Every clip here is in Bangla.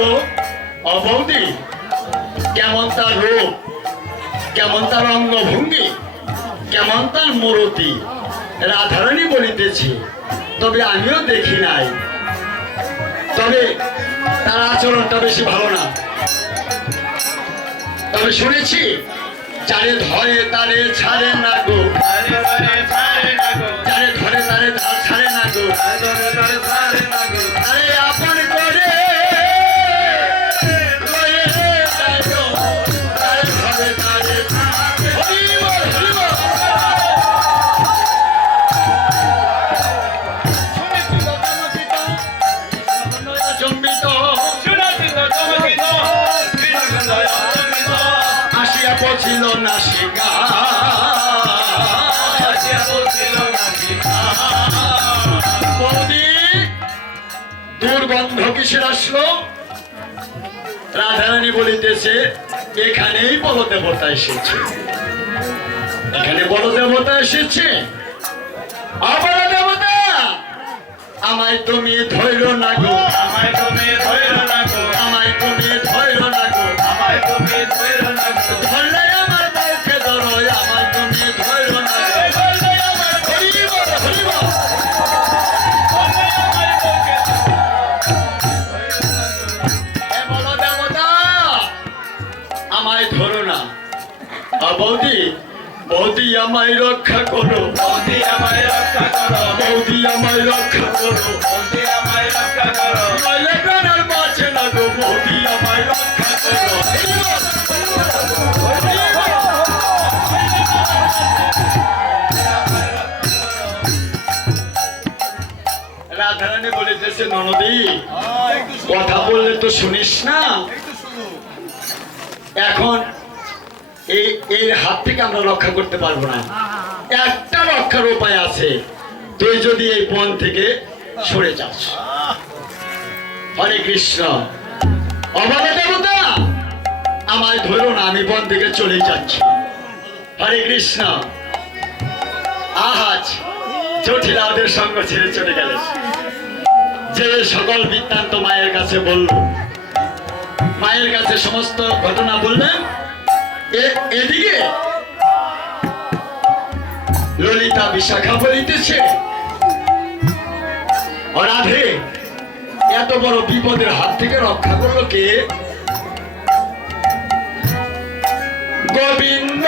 গো অবৌদি, কেমন তার রূপ, কেমন তার অঙ্গভঙ্গি, কেমন তার মূরতি রাধারানী বলিতেছি, তবে আমিও দেখি নাই। তবে তার আচরণটা বেশি ভালো না। তবে শুনেছি যারে ধরে তারে ছাড়ে না গো, যারে ধরে তারে ছাড়ে না গো, আরে আপন করে ছিল না শিকা, দুর্গন্ধ কিসের আসলো? রাধারানী বলিতেছে এখানেই বলদেবতা এসেছে, এখানে বলদেবতা এসেছে। আবার দেবতা, আমায় তুমি ধৈর্য না গো, আমায় তুমি ধৈর্য না গো, আমায় তুমি ধৈর্য না গো, আমায় তুমি ধৈর্য না গো, ধরলে আমার বউকে ধরো, আমায় তুমি ধৈর্য না গো, ধরলে আমার ধরিব ধরিব, এ বলো দেবতা আমায় ধরো না। বৌদি, বৌদি আমায় রক্ষা করো, বৌদি আমায় রক্ষা করো, বৌদি আমায় রক্ষা করো, বৌদি আমায় রক্ষা করো, নইলে প্রাণের বাঁচে না গো, বৌদি আমায় রক্ষা করো। রাধারানী বলিতেছে ননদি, কথা বললে তো শুনিস না, এখন এর হাত থেকে আমরা রক্ষা করতে পারবো না। একটা রক্ষার উপায় আছে, তুই যদি এই বন থেকে সরে যাস। হরে কৃষ্ণ। অবাধা দেবতা আমায় ধরো না, আমি বন থেকে চলে যাচ্ছি। হরে কৃষ্ণ। আজ জটিলা ওদের সঙ্গ ছেড়ে চলে গেল, যে সকল বৃত্তান্ত মায়ের কাছে বলল, মায়ের কাছে সমস্ত ঘটনা বললেন। এদিকে ললিতা বিশাখা বলিতেছে, রাধে এত বড় বিপদের হাত থেকে রক্ষা করলো কে? গোবিন্দ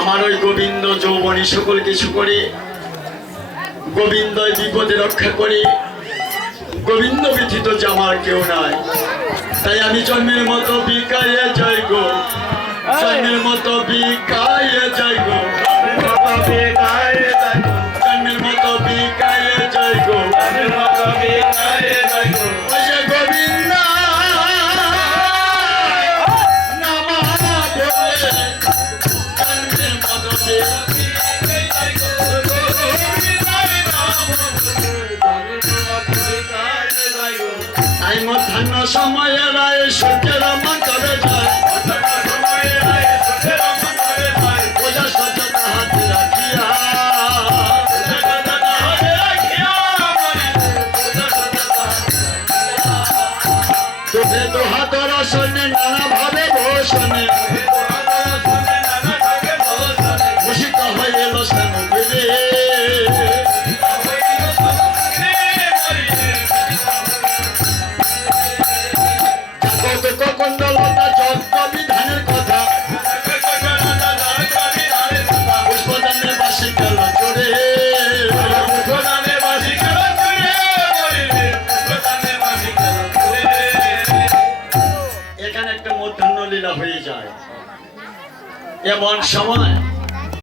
আমার ওই গোবিন্দ যৌবনী সকল কিছু করে, গোবিন্দ বিপদে রক্ষা করে, গোবিন্দ ব্যতীত যে আমার কেউ নাই। তাই আমি জন্মের মতো বিকায়ে যাই গো, জন্মের মতো বিকায়ে যাই গো, জন্মের মতো বিকায়ে যাই গো, গোবিন্দ মধ্যাহ্ন সময়ে রায় সূর্যের মন্ত্রে যায় পূজা সজ্জতা হাতে রাখিয়া তোকে দোহা দর্শনে নানা ভাবে ভূষণে ভূষিত হয়ে এলো স্বামীরে কুণ্ডলতা যজ্ঞ বিধানের কথা পুষ্পদানের বাসি গেল চড়ে এখানে একটা মধ্যাহ্ন লীলা হয়ে যায় এমন সময়